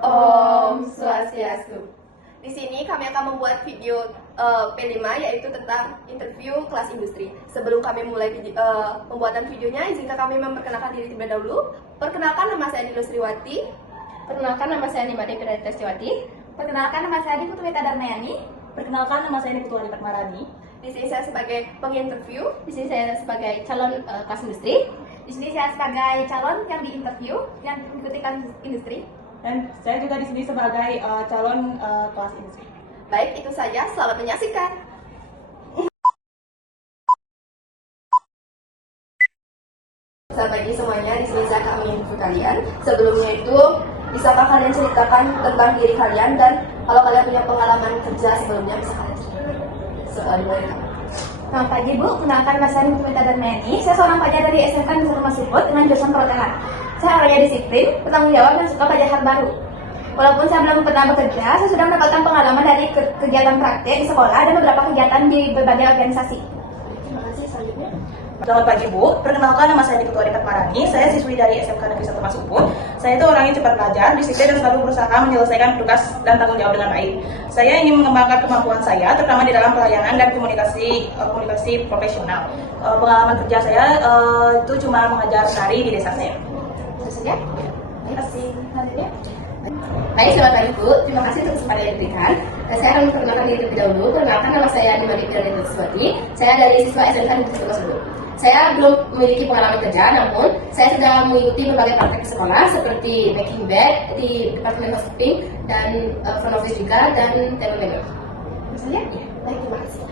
Om Swastiastu. Di sini kami akan membuat video P5 yaitu tentang interview kelas industri. Sebelum kami mulai pembuatan videonya, izinkan kami memperkenalkan diri terlebih dahulu. Perkenalkan, nama saya Nilo Sriwati. Perkenalkan, nama saya Nimade Pirata Sriwati. Perkenalkan, nama saya Adi Putuwita Darmayani. Perkenalkan, nama saya Putu Alipat Marani. Di sini saya sebagai penginterview. Di sini saya sebagai calon kelas industri. Di sini saya sebagai calon yang diinterview, yang mengikuti kelas industri. Dan saya juga di sini sebagai calon kelas industri. Baik, itu saja. Selamat menyaksikan. Selamat pagi semuanya. Di sini saya akan menginterview kalian. Sebelumnya itu, bisakah kalian ceritakan tentang diri kalian dan kalau kalian punya pengalaman kerja sebelumnya bisa kalian ceritakan. Soal mereka. Selamat pagi Bu, kenalkan nama saya Putuwita Darmayani. Saya seorang pelajar dari SMK Negeri Rumah Siput dengan jurusan perhotelan. Saya orangnya disiplin, bertanggung jawab dan suka belajar hal baru. Walaupun saya belum pernah bekerja, saya sudah mendapatkan pengalaman dari kegiatan praktek di sekolah dan beberapa kegiatan di berbagai organisasi. Terima kasih. Selanjutnya. Selamat pagi Bu, perkenalkan nama saya Putu Alipat Marani. Saya siswi dari SMK Negeri 1 Masuput. Saya itu orangnya cepat belajar, disiplin dan selalu berusaha menyelesaikan tugas dan tanggung jawab dengan baik. Saya ingin mengembangkan kemampuan saya, terutama di dalam pelayanan dan komunikasi profesional. Pengalaman kerja saya itu cuma mengajar tari di desa saya. Itu saja. Terima kasih. Selanjutnya. Baik, selamat pagi Bu. Terima kasih untuk kesempatan yang diberikan. Saya akan memperkenalkan diri terlebih dahulu. Perkenalkan, nama saya Nimade Pirata Sriwati. Saya dari siswa SMK Negeri 1 Masuput. Saya belum memiliki pengalaman kerja, namun saya sudah mengikuti berbagai praktek sekolah seperti baking bag di Departemen Housekeeping dan front office juga dan table manager. Misalnya? Ya. Baik, terima kasih.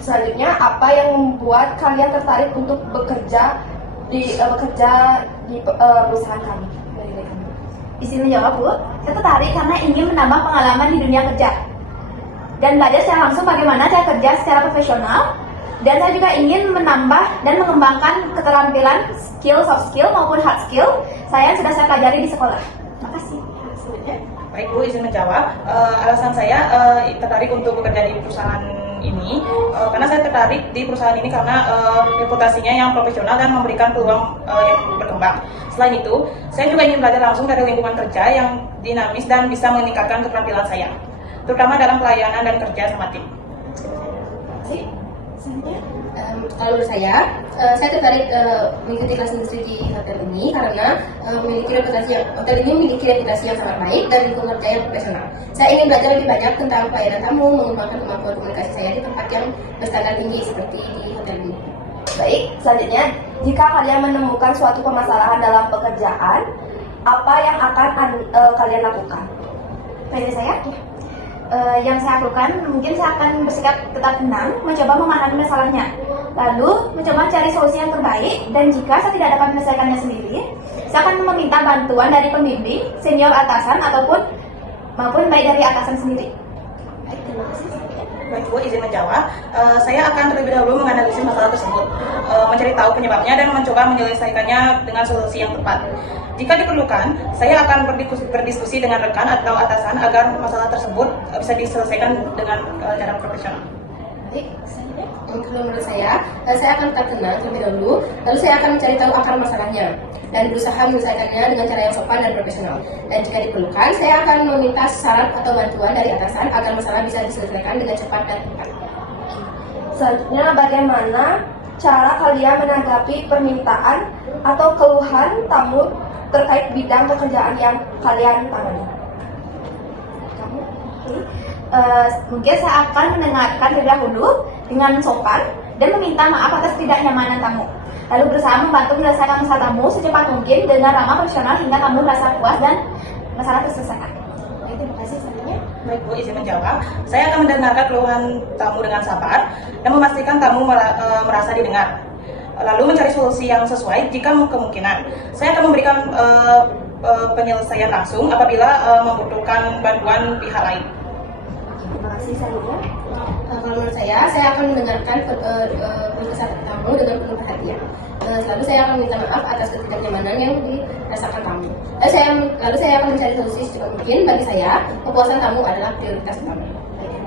Selanjutnya, apa yang membuat kalian tertarik untuk bekerja di perusahaan kami? Dari kami. Izin menjawab Bu, saya tertarik karena ingin menambah pengalaman di dunia kerja dan belajar secara langsung bagaimana cara kerja secara profesional. Dan saya juga ingin menambah dan mengembangkan keterampilan soft skill maupun hard skill saya yang sudah saya pelajari di sekolah. Terima kasih. Baik Bu, izin menjawab. Alasan saya tertarik untuk bekerja di perusahaan ini karena saya tertarik di perusahaan ini karena reputasinya yang profesional dan memberikan peluang yang berkembang. Selain itu, saya juga ingin belajar langsung dari lingkungan kerja yang dinamis dan bisa meningkatkan keterampilan saya, terutama dalam pelayanan dan kerja sama tim. Kalau menurut saya tertarik mengikuti kelas industri di hotel ini karena hotel ini memiliki reputasi yang sangat baik dan lingkungan kerja yang profesional. Saya ingin belajar lebih banyak tentang pelayanan tamu, mengembangkan kemampuan komunikasi saya di tempat yang berstandar tinggi seperti di hotel ini. Baik, selanjutnya, jika kalian menemukan suatu permasalahan dalam pekerjaan, apa yang akan kalian lakukan? Dari saya? Yang saya lakukan, mungkin saya akan bersikap tetap tenang, mencoba memahami masalahnya, lalu mencoba cari solusi yang terbaik. Dan jika saya tidak dapat menyelesaikannya sendiri, saya akan meminta bantuan dari pembimbing, senior atasan maupun baik dari atasan sendiri. Baik, terima kasih. Baik Bu, izin menjawab. Saya akan terlebih dahulu menganalisis masalah tersebut, mencari tahu penyebabnya dan mencoba menyelesaikannya dengan solusi yang tepat. Jika diperlukan, saya akan berdiskusi dengan rekan atau atasan agar masalah tersebut bisa diselesaikan dengan cara profesional. Baik, kalau menurut saya akan tetap tenang terlebih dahulu, lalu saya akan mencari tahu akar masalahnya dan berusaha menyelesaikannya dengan cara yang sopan dan profesional. Dan jika diperlukan, saya akan meminta saran atau bantuan dari atasan agar masalah bisa diselesaikan dengan cepat dan tepat. Selanjutnya, bagaimana cara kalian menanggapi permintaan atau keluhan tamu terkait bidang pekerjaan yang kalian tangani? Kamu? Mungkin saya akan mendengarkan terlebih dahulu dengan sopan dan meminta maaf atas ketidaknyamanan tamu. Lalu berusaha membantu menyelesaikan masalah tamu secepat mungkin dengan ramah profesional hingga tamu merasa puas dan masalah terselesaikan. Baik, terima kasih. Selanjutnya. Baik Bu, izin menjawab. Saya akan mendengarkan keluhan tamu dengan sabar dan memastikan tamu merasa didengar. Lalu mencari solusi yang sesuai jika kemungkinan. Saya akan memberikan penyelesaian langsung apabila membutuhkan bantuan pihak lain. Terima kasih. Selanjutnya. Kalau menurut saya akan mendengarkan keluhan tamu dengan penuh perhatian. Lalu saya akan minta maaf atas ketidaknyamanan yang dirasakan tamu. Lalu saya akan mencari solusi secepat mungkin. Bagi saya, kepuasan tamu adalah prioritas utama.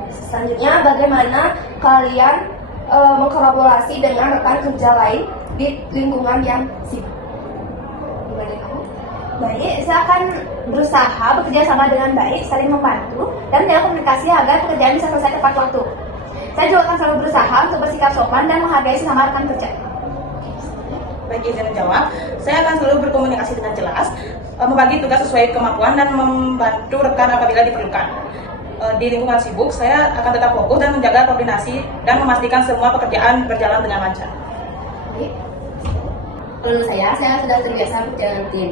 Selanjutnya, bagaimana kalian mengkolaborasi dengan rekan kerja lain di lingkungan yang sibuk? Gimana kamu? Baik, saya akan berusaha bekerja sama dengan baik, saling membantu, dan menjaga komunikasi agar pekerjaan bisa selesai tepat waktu. Saya juga akan selalu berusaha untuk bersikap sopan dan menghargai sesama rekan kerja. Baik, izin menjawab. Saya akan selalu berkomunikasi dengan jelas, membagi tugas sesuai kemampuan dan membantu rekan apabila diperlukan. Di lingkungan sibuk, saya akan tetap fokus dan menjaga koordinasi dan memastikan semua pekerjaan berjalan dengan lancar. Menurut saya sudah terbiasa bekerja dengan tim.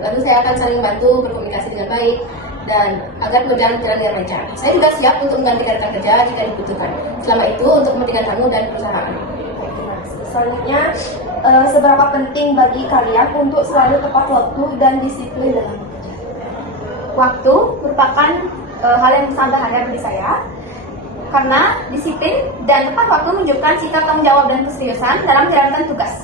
Lalu saya akan saling bantu berkomunikasi dengan baik dan agar pekerjaan berjalan dengan lancar. Saya juga siap untuk menggantikan rekan kerja jika dibutuhkan. Selama itu untuk kepentingan kamu dan perusahaan. Selanjutnya, seberapa penting bagi kalian untuk selalu tepat waktu dan disiplin dalam bekerja? Waktu merupakan hal yang sangat berharga bagi saya, karena disiplin dan tepat waktu menunjukkan sikap tanggung jawab dan keseriusan dalam menjalankan tugas.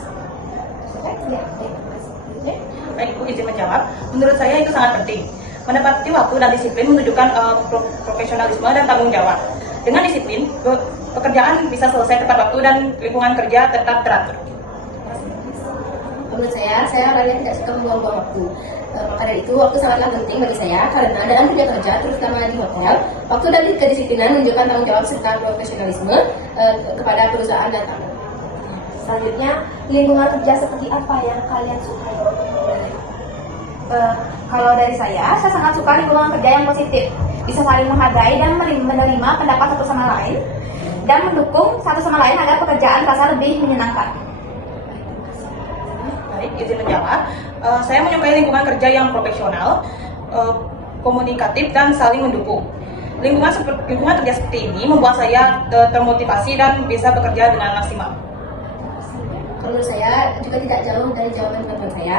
Baik, Bu izin menjawab. Menurut saya itu sangat penting. Menepati waktu dan disiplin menunjukkan profesionalisme dan tanggung jawab. Dengan disiplin, pekerjaan bisa selesai tepat waktu dan lingkungan kerja tetap teratur. Menurut saya orangnya tidak suka membuang-buang waktu. Maka dari itu, waktu sangatlah penting bagi saya karena dalam dunia kerja, terutama di hotel, waktu dan kedisiplinan menunjukkan tanggung jawab serta profesionalisme kepada perusahaan dan tamu. Selanjutnya, lingkungan kerja seperti apa yang kalian sukai? Kalau dari saya sangat suka lingkungan kerja yang positif, bisa saling menghargai dan menerima pendapat satu sama lain, dan mendukung satu sama lain agar pekerjaan terasa lebih menyenangkan. Baik, izin menjawab. Saya menyukai lingkungan kerja yang profesional, komunikatif, dan saling mendukung. Lingkungan kerja seperti ini membuat saya termotivasi dan bisa bekerja dengan maksimal. Menurut saya juga tidak jauh dari jawaban teman-teman saya.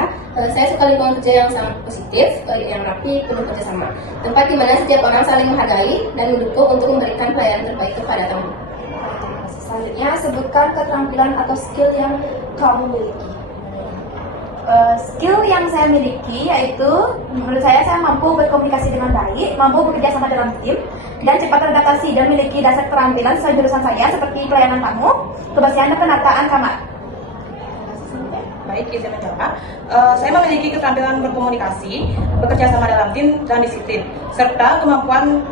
Saya suka lingkungan kerja yang sangat positif, yang rapi, penuh kerjasama. Tempat di mana setiap orang saling menghargai dan mendukung untuk memberikan pelayanan terbaik kepada tamu. Selanjutnya, sebutkan keterampilan atau skill yang kamu miliki. Skill yang saya miliki yaitu, menurut saya mampu berkomunikasi dengan baik, mampu bekerja sama dalam tim, dan cepat beradaptasi dan memiliki dasar keterampilan sesuai jurusan saya seperti pelayanan tamu, kebersihan dan penataan kamar. Baik, izin menjawab. Saya memiliki keterampilan berkomunikasi, bekerja sama dalam tim, dan disiplin, serta kemampuan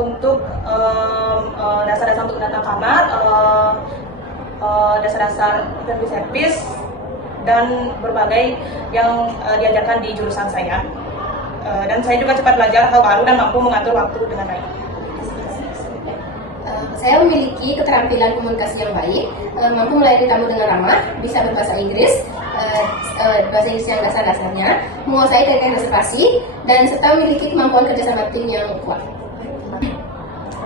untuk dasar-dasar untuk menata kamar, dasar-dasar interview service, dan berbagai yang diajarkan di jurusan saya. Dan saya juga cepat belajar hal baru dan mampu mengatur waktu dengan baik. Saya memiliki keterampilan komunikasi yang baik, mampu melayani tamu dengan ramah, bisa berbahasa Inggris, bahasa Inggris yang dasar-dasarnya, menguasai teknik reservasi, dan serta memiliki kemampuan kerjasama tim yang kuat.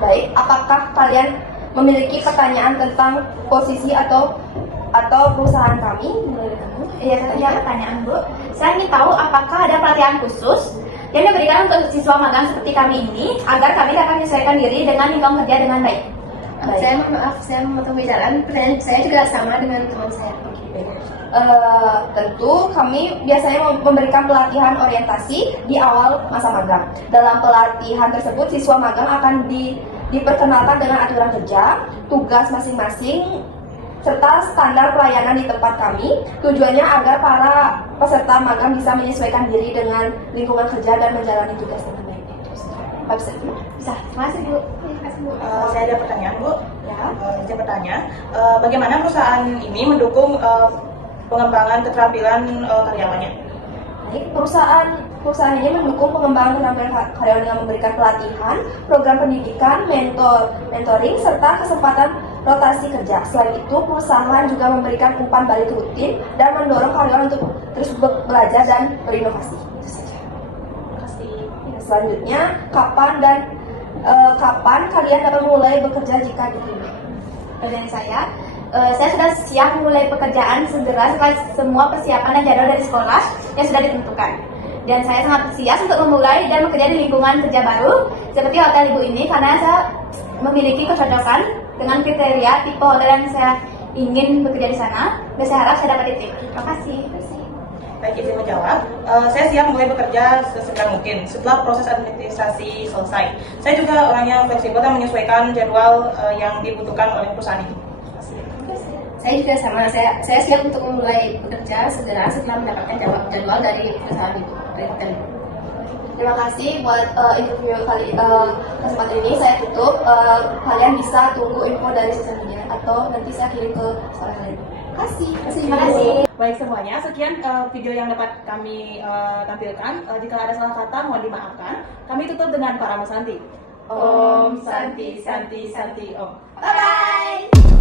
Baik, apakah kalian memiliki pertanyaan tentang posisi atau perusahaan kami? Iya, pertanyaan Bu. Saya ingin tahu apakah ada pelatihan khusus yang diberikan untuk siswa magang seperti kami ini agar kami dapat menyesuaikan diri dengan lingkungan kerja dengan baik. Saya memotong bicaraan. Pertanyaan saya juga sama dengan teman saya. Tentu kami biasanya memberikan pelatihan orientasi di awal masa magang. Dalam pelatihan tersebut, siswa magang akan diperkenalkan dengan aturan kerja, tugas masing-masing, serta standar pelayanan di tempat kami. Tujuannya agar para peserta magang bisa menyesuaikan diri dengan lingkungan kerja dan menjalani tugas dengan baik. Bisa. Terima kasih Bu. Saya ada pertanyaan, Bu. Ya. Saya bertanya, bagaimana perusahaan ini mendukung pengembangan keterampilan karyawannya? Baik, perusahaan ini mendukung pengembangan keterampilan karyawan dengan memberikan pelatihan, program pendidikan, mentoring, serta kesempatan rotasi kerja. Selain itu, perusahaan juga memberikan umpan balik rutin dan mendorong karyawan untuk terus belajar dan berinovasi. Itu saja. Terima kasih. Selanjutnya, kapan kalian dapat mulai bekerja jika diterima? Dari saya sudah siap mulai pekerjaan segera setelah semua persiapan dan jadwal dari sekolah yang sudah ditentukan. Dan saya sangat antusias untuk memulai dan bekerja di lingkungan kerja baru seperti hotel Ibu ini karena saya memiliki kecocokan dengan kriteria tipe hotel yang saya ingin bekerja di sana. Dan saya harap saya dapat diterima. Terima kasih. Baik, izin menjawab. Saya siap mulai bekerja sesegera mungkin setelah proses administrasi selesai. Saya juga orangnya fleksibel dan menyesuaikan jadwal yang dibutuhkan oleh perusahaan ini. Saya juga sama. Saya siap untuk memulai bekerja segera setelah mendapatkan jadwal dari perusahaan itu, dari hotel itu. Terima kasih buat interview kali kesempatan ini. Saya tutup. Kalian bisa tunggu info dari sosial media atau nanti saya kirim ke sekolah kalian. Terima kasih. Baik semuanya, sekian video yang dapat kami tampilkan. Jika ada salah kata mohon dimaafkan. Kami tutup dengan Parama Santi. Om Santi Santi Santi Om. Bye bye.